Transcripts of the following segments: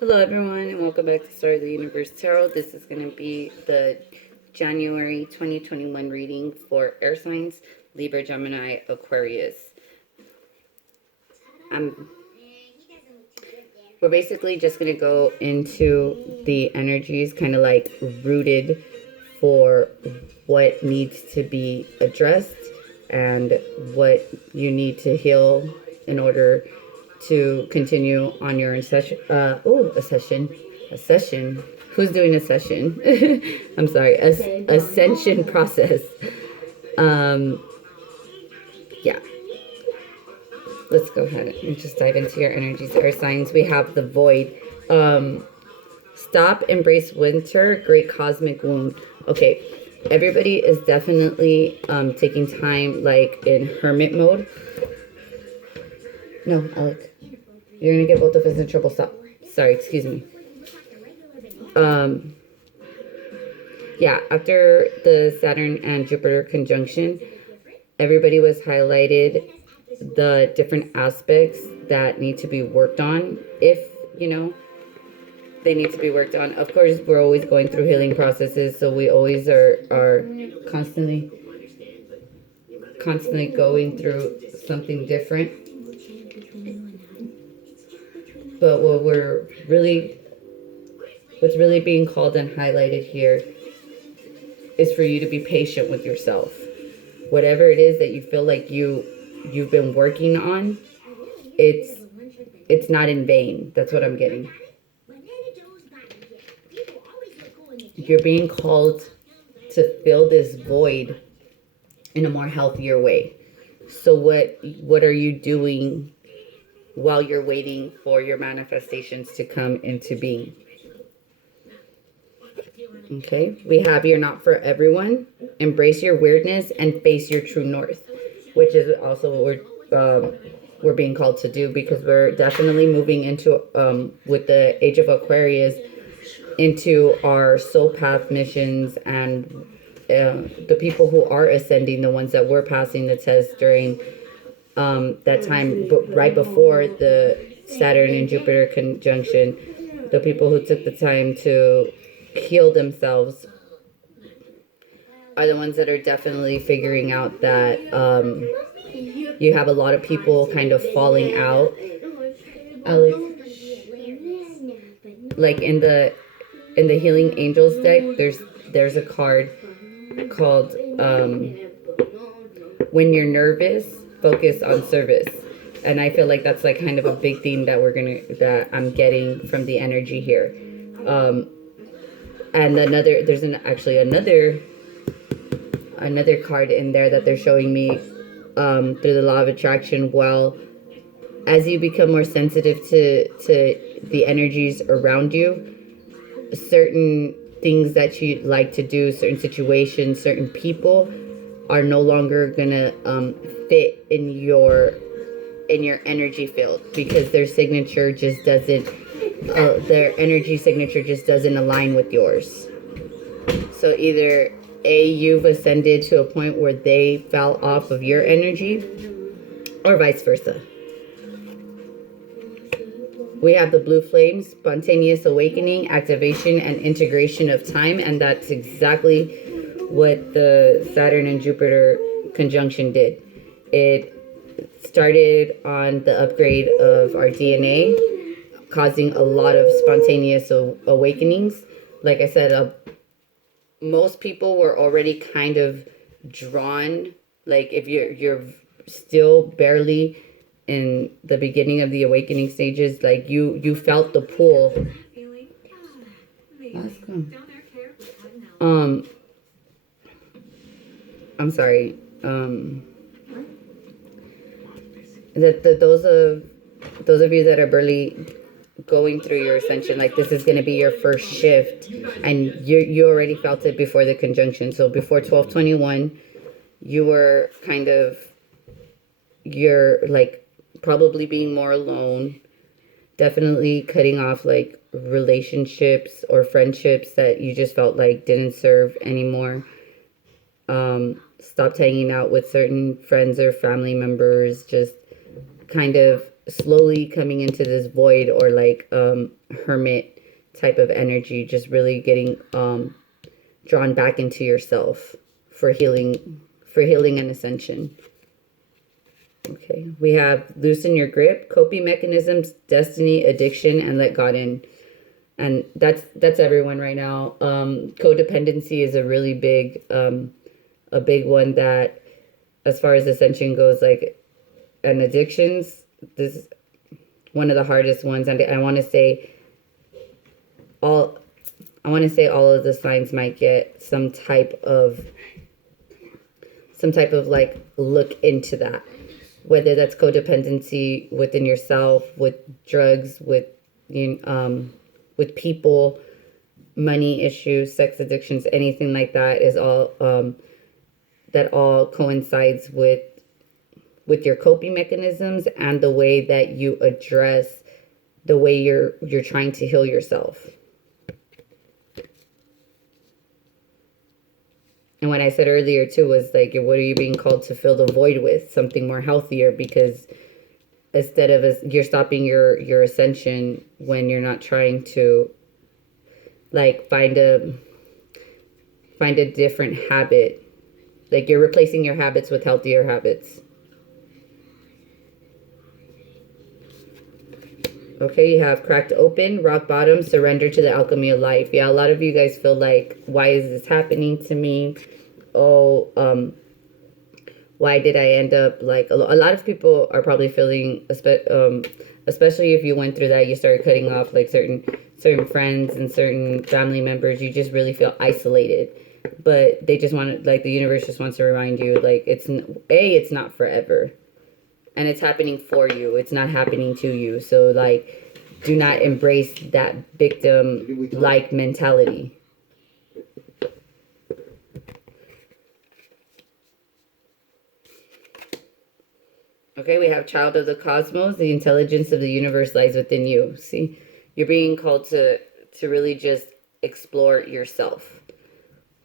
Hello, everyone, and welcome back to Story of the Universe Tarot. This is going to be the January 2021 reading for air signs, Libra, Gemini, Aquarius. We're basically just going to go into the energies, kind of like rooted for what needs to be addressed and what you need to heal in order to continue on your session. A session. Who's doing a session? I'm sorry. Ascension process. Yeah. Let's go ahead and just dive into your energies, air signs. We have the void. Stop, embrace winter, great cosmic wound. Okay, everybody is definitely taking time, like in hermit mode. No, Alec, you're gonna get both of us in trouble. Stop. Sorry, excuse me. Yeah, after the Saturn and Jupiter conjunction, everybody was highlighted the different aspects that need to be worked on. If they need to be worked on. Of course, we're always going through healing processes, so we always are constantly going through something different. But what's really being called and highlighted here is for you to be patient with yourself. Whatever it is that you feel like you've been working on, it's not in vain. That's what I'm getting. You're being called to fill this void in a more healthier way. So what are you doing while you're waiting for your manifestations to come into being? Okay, we have you're not for everyone. Embrace your weirdness and face your true north, which is also what we're being called to do, because we're definitely moving into with the age of Aquarius into our soul path missions, and the people who are ascending, the ones that were passing the test during that time, but right before the Saturn and Jupiter conjunction, the people who took the time to heal themselves are the ones that are definitely figuring out that you have a lot of people kind of falling out. Alex, like in the Healing Angels deck, there's a card called when you're nervous, focus on service. And I feel like that's like kind of a big theme that I'm getting from the energy here. And there's another card in there that they're showing me through the law of attraction. Well, as you become more sensitive to the energies around you, certain things that you like to do, certain situations, certain people are no longer gonna fit in your energy field, because their signature just doesn't their energy signature just doesn't align with yours. So either you've ascended to a point where they fell off of your energy, or vice versa. We have the blue flames, spontaneous awakening, activation, and integration of time. And that's exactly what the Saturn and Jupiter conjunction did. It started on the upgrade of our DNA, causing a lot of spontaneous awakenings. Like I said, most people were already kind of drawn. Like if you're still barely in the beginning of the awakening stages, like you felt the pull. I'm sorry. Those of you that are barely going through your ascension, like this is going to be your first shift, and you already felt it before the conjunction. So before 12/21, you were you're like probably being more alone, definitely cutting off like relationships or friendships that you just felt like didn't serve anymore. Stopped hanging out with certain friends or family members, just kind of slowly coming into this void, or like hermit type of energy, just really getting drawn back into yourself for healing and ascension. Okay, we have loosen your grip, coping mechanisms, destiny, addiction, and let God in. And that's everyone right now. Codependency is a really big one that, as far as ascension goes, like, and addictions, this is one of the hardest ones. And I want to say all of the signs might get some type of like look into that, whether that's codependency within yourself, with drugs, with people, money issues, sex addictions, anything like that is all that all coincides with your coping mechanisms and the way that you address the way you're trying to heal yourself. And what I said earlier too was like, what are you being called to fill the void with? Something more healthier, because instead of you're stopping your ascension when you're not trying to like find a different habit. Like, you're replacing your habits with healthier habits. Okay, you have cracked open, rock bottom, surrender to the alchemy of life. Yeah, a lot of you guys feel like, why is this happening to me? Oh, why did I end up like, a lot of people are probably feeling, especially if you went through that, you started cutting off like certain friends and certain family members. You just really feel isolated. But they just want to, like, the universe just wants to remind you, like, it's not forever. And it's happening for you. It's not happening to you. So, like, do not embrace that victim-like mentality. Okay, we have child of the cosmos. The intelligence of the universe lies within you. See, you're being called to really just explore yourself.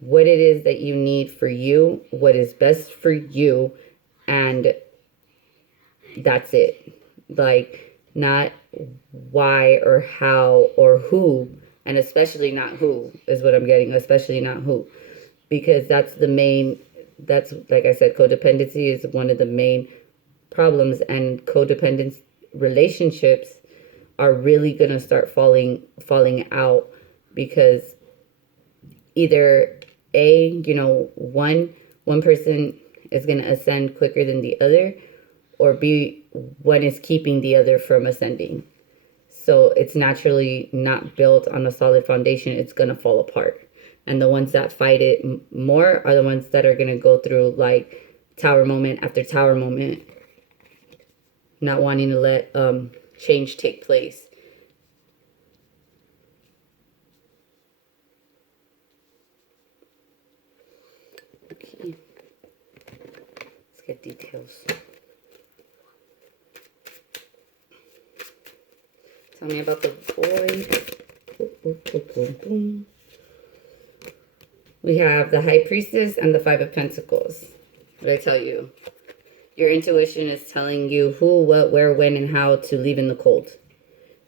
What it is that you need for you, what is best for you, and that's it. Like, not why or how or who, and especially not who is what I'm getting, especially not who. Because that's like I said, codependency is one of the main problems, and codependent relationships are really going to start falling out, because either one person is going to ascend quicker than the other, or B, one is keeping the other from ascending. So it's naturally not built on a solid foundation. It's going to fall apart. And the ones that fight it more are the ones that are going to go through like tower moment after tower moment, not wanting to let change take place. Okay. Let's get details. Tell me about the void. We have the High Priestess and the Five of Pentacles. What did I tell you? Your intuition is telling you who, what, where, when, and how to leave in the cold.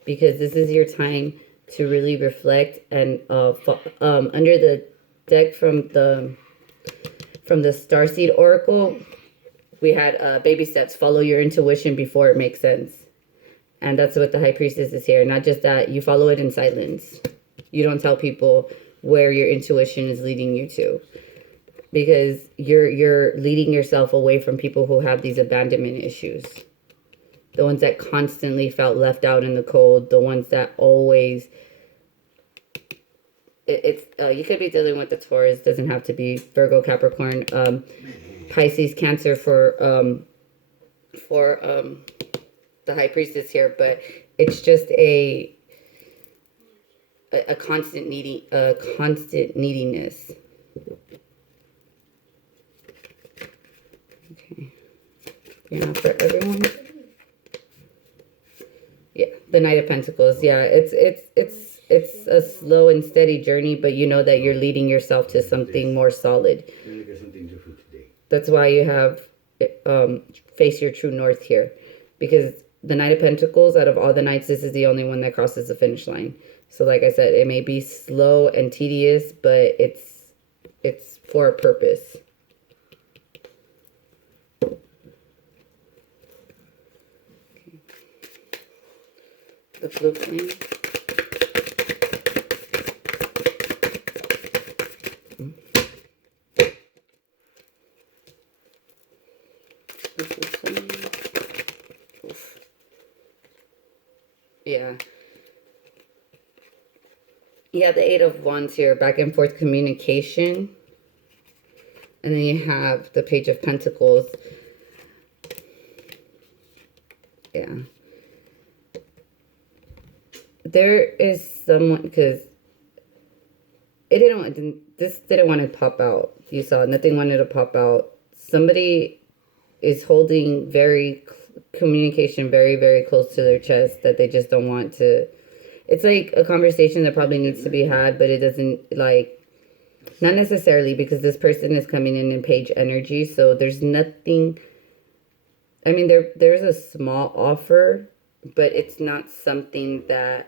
Because this is your time to really reflect. And under the deck from the Starseed Oracle, we had baby steps. Follow your intuition before it makes sense. And that's what the High Priestess is here. Not just that, you follow it in silence. You don't tell people where your intuition is leading you to. Because you're leading yourself away from people who have these abandonment issues. The ones that constantly felt left out in the cold. The ones that always... you could be dealing with the Taurus. Doesn't have to be Virgo, Capricorn, Pisces, Cancer for the High Priestess here. But it's just a constant neediness. Okay. Yeah, for everyone. Yeah, the Knight of Pentacles. Yeah, it's a slow and steady journey, but you know that you're leading yourself to something more solid. That's why you have face your true north here, because the Knight of Pentacles, out of all the Knights, this is the only one that crosses the finish line. So like I said, it may be slow and tedious, but it's for a purpose. Okay. The blue flame. Yeah. Yeah, the Eight of Wands here, back and forth communication. And then you have the Page of Pentacles. Yeah. There is someone, because this didn't want to pop out. You saw, nothing wanted to pop out. Somebody is holding communication very, very close to their chest that they just don't want to. It's like a conversation that probably needs to be had, but it doesn't, like, not necessarily, because this person is coming in Page energy. So there's nothing, I mean, there's a small offer, but it's not something that's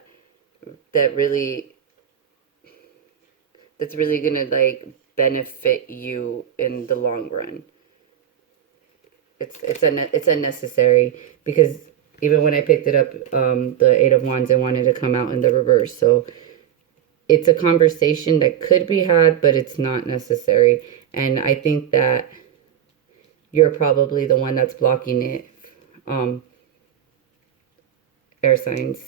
really gonna, like, benefit you in the long run. It's unnecessary, because even when I picked it up, the Eight of Wands, I wanted to come out in the reverse. So it's a conversation that could be had, but it's not necessary. And I think that you're probably the one that's blocking it. Air signs.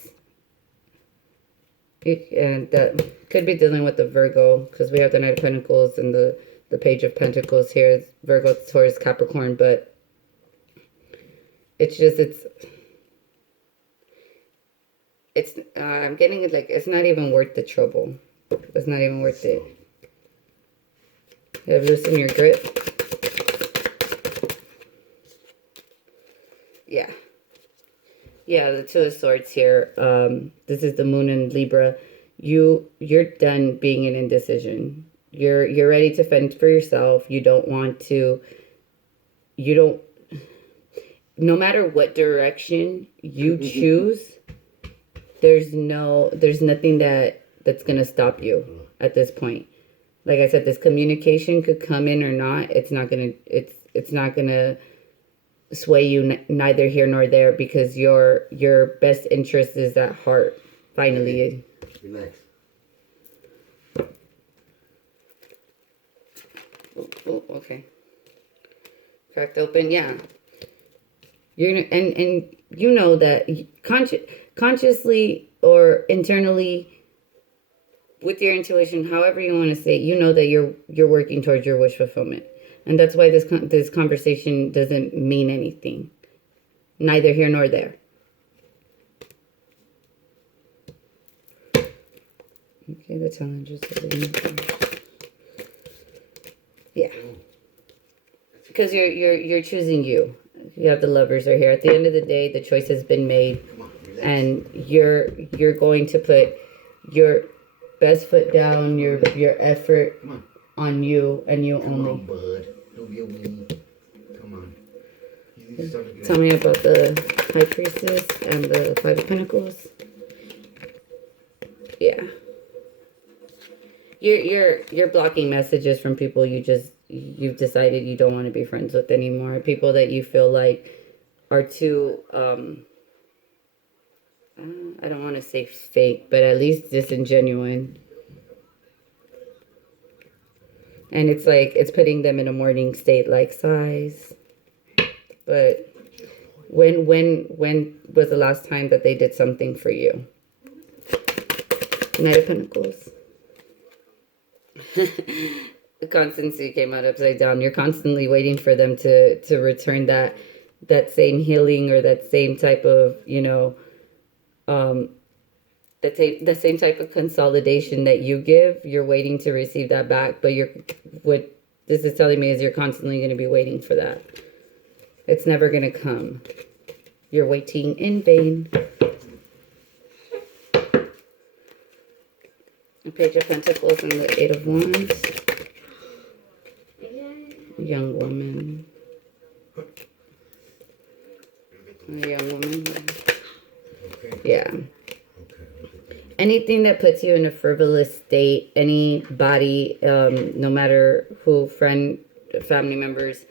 And that could be dealing with the Virgo, because we have the Knight of Pentacles and the Page of Pentacles here. Virgo, Taurus, Capricorn, but it's just, I'm getting it, like, it's not even worth the trouble. It's not even worth it. You have loosen your grip. Yeah. Yeah, the Two of Swords here. This is the Moon in Libra. You're done being in indecision. You're ready to fend for yourself. You don't want to, no matter what direction you choose, there's nothing that's gonna stop you at this point. Like I said, this communication could come in or not. It's not gonna sway you neither here nor there, because your best interest is at heart. Finally. Relax. Oh, okay. Cracked open, yeah. And you know that consciously or internally, with your intuition, however you want to say it, you know that you're working towards your wish fulfillment. And that's why this conversation doesn't mean anything. Neither here nor there. Okay, the challenges. Yeah. Because you're choosing you. You have the Lovers are here. At the end of the day, the choice has been made, and you're going to put your best foot down, your effort on you and you only. Come on, bud. Don't be a weenie. Come on. Tell me about the High Priestess and the Five of Pentacles. Yeah. You're blocking messages from people you've decided you don't want to be friends with anymore. People that you feel like are too, I don't want to say fake, but at least disingenuine. And it's like, it's putting them in a mourning state like sighs. But when was the last time that they did something for you? Knight of Pentacles. The constancy came out upside down. You're constantly waiting for them to return that same healing, or that same type of, the same type of consolidation that you give. You're waiting to receive that back, but what this is telling me is you're constantly going to be waiting for that. It's never going to come. You're waiting in vain. The Page of Pentacles and the Eight of Wands. Young woman. A young woman. anything that puts you in a frivolous state, anybody, no matter who, family members,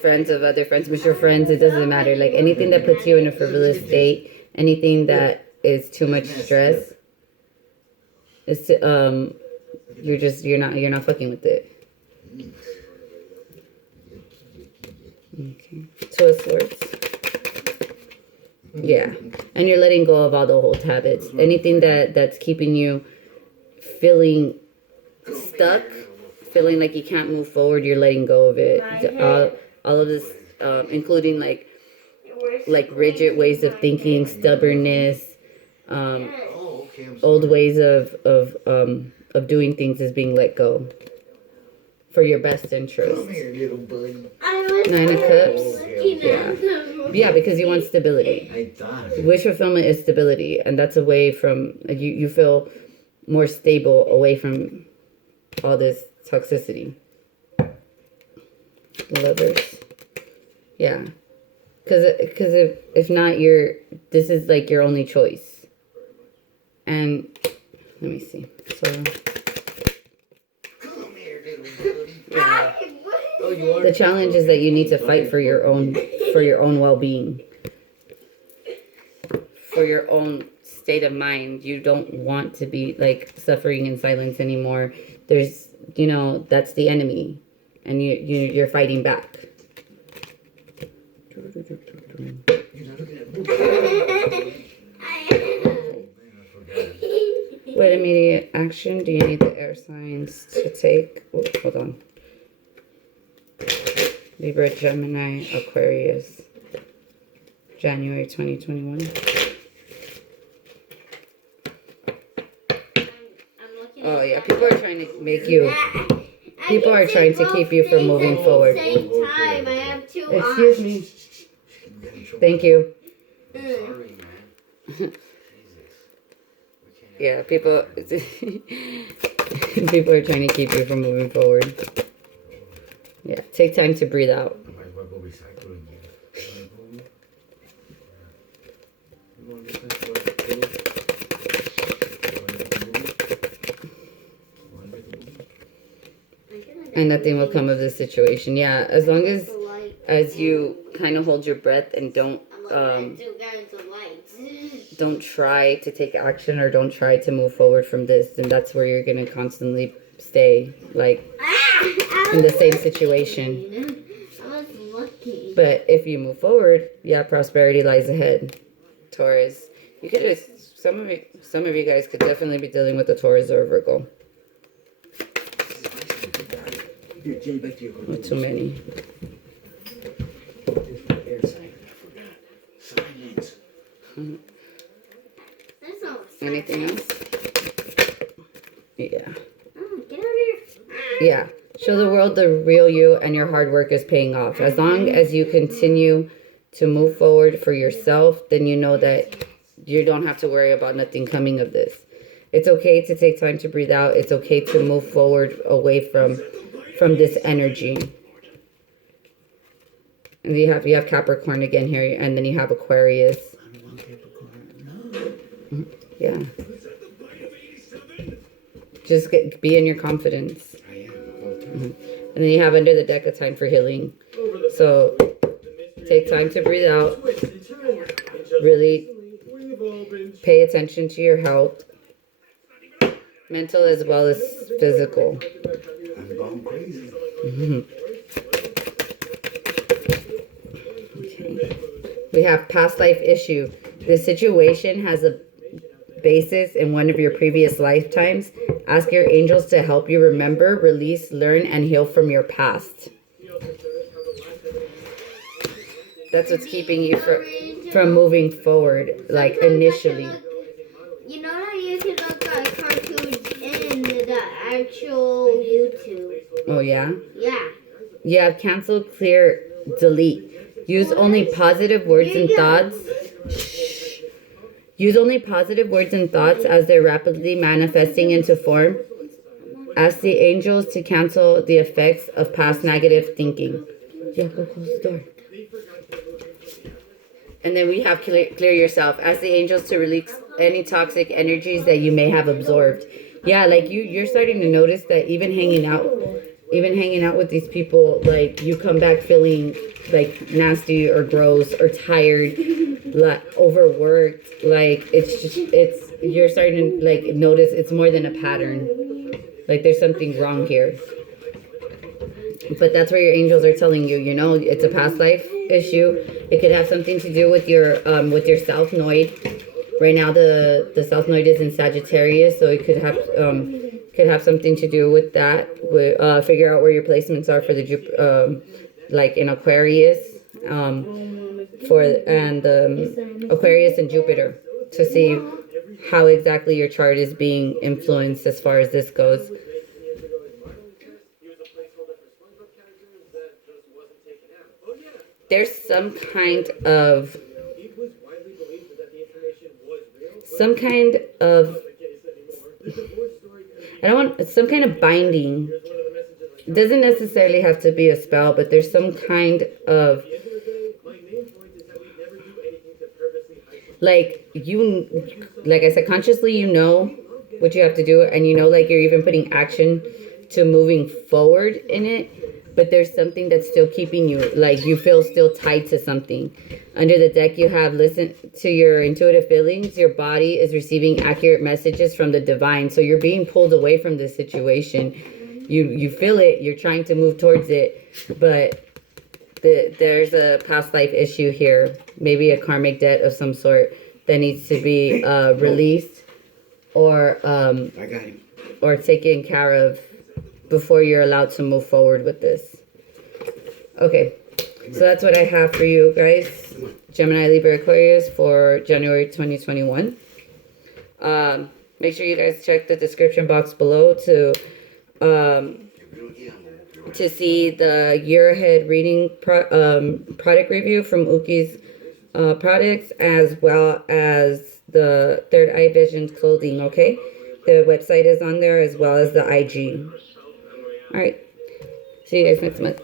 friends of other friends, but your friends, it doesn't matter. Like anything that puts you in a frivolous state, anything that is too much stress, it's you're not fucking with it. Okay. Two of Swords. Yeah, and you're letting go of all the old habits. Anything that's keeping you feeling stuck, feeling like you can't move forward, you're letting go of it. All of this, including like rigid ways of thinking, stubbornness, old ways of doing things is being let go for your best interest. Come here, little buddy. 9 of Cups. Yeah, because you want stability. I thought. Wish fulfillment is stability, and that's away from you feel more stable away from all this toxicity. Lovers. Yeah. Because if not, this is like your only choice. And let me see. So Come here, little buddy. yeah. Oh, you are? The challenge is that you need to fight for your own well-being. For your own state of mind. You don't want to be like suffering in silence anymore. There's, that's the enemy, and you're fighting back. What immediate action do you need the air signs to take? Oh, hold on. Libra, Gemini, Aquarius. January 2021. Oh yeah, people are trying to make you. People are trying to keep you from moving forward. Same time, I have 2 Excuse me. Thank you. Sorry, man. Jesus. Yeah, people. People are trying to keep you from moving forward. Yeah, take time to breathe out. And nothing will come of this situation. Yeah, as long as you kind of hold your breath and don't try to take action or don't try to move forward from this, then that's where you're gonna constantly stay, like in the same situation. But if you move forward, yeah, prosperity lies ahead. Taurus, you could just some of you guys could definitely be dealing with a Taurus or a Virgo. Not too many. Anything else? Yeah. Yeah. Show the world the real you, and your hard work is paying off. As long as you continue to move forward for yourself, then you know that you don't have to worry about nothing coming of this. It's okay to take time to breathe out. It's okay to move forward away from this energy. And you have Capricorn again here, and then you have Aquarius. Yeah. Just be in your confidence. And then you have under the deck a time for healing. So take time to breathe out. Really pay attention to your health, mental as well as physical. I'm going crazy. Okay. We have past life issue. This situation has a basis in one of your previous lifetimes. Ask your angels to help you remember, release, learn, and heal from your past. That's what's keeping you from moving forward, like initially. You know how you can look at cartoons in the actual YouTube? Oh, yeah? Yeah. You have cancel, clear, delete. Use only positive words and thoughts. Use only positive words and thoughts as they're rapidly manifesting into form. Ask the angels to cancel the effects of past negative thinking. Yeah, go close the door. And then we have clear yourself. Ask the angels to release any toxic energies that you may have absorbed. Yeah, like you're starting to notice that even hanging out with these people, like you come back feeling like nasty or gross or tired, like overworked. Like you're starting to like notice it's more than a pattern. Like there's something wrong here. But that's where your angels are telling you, it's a past life issue. It could have something to do with your South Node. Right now the South Node is in Sagittarius, so it could have something to do with that. Figure out where your placements are for the like in Aquarius, Aquarius and Jupiter, to see how exactly your chart is being influenced as far as this goes. There's some kind of some kind of binding. It doesn't necessarily have to be a spell, but there's some kind of like I said, consciously you know what you have to do, and like you're even putting action to moving forward in it. But there's something that's still keeping you, like you feel still tied to something. Under the deck, you have listen to your intuitive feelings. Your body is receiving accurate messages from the divine. So you're being pulled away from this situation. You feel it. You're trying to move towards it. But there's a past life issue here. Maybe a karmic debt of some sort that needs to be released or taken care of before you're allowed to move forward with this. Okay, so that's what I have for you guys, Gemini, Libra, Aquarius, for January 2021. Make sure you guys check the description box below to see the year ahead reading product review from Uki's products, as well as the Third Eye Vision clothing. Okay, the website is on there as well as the IG. All right. See you guys next month.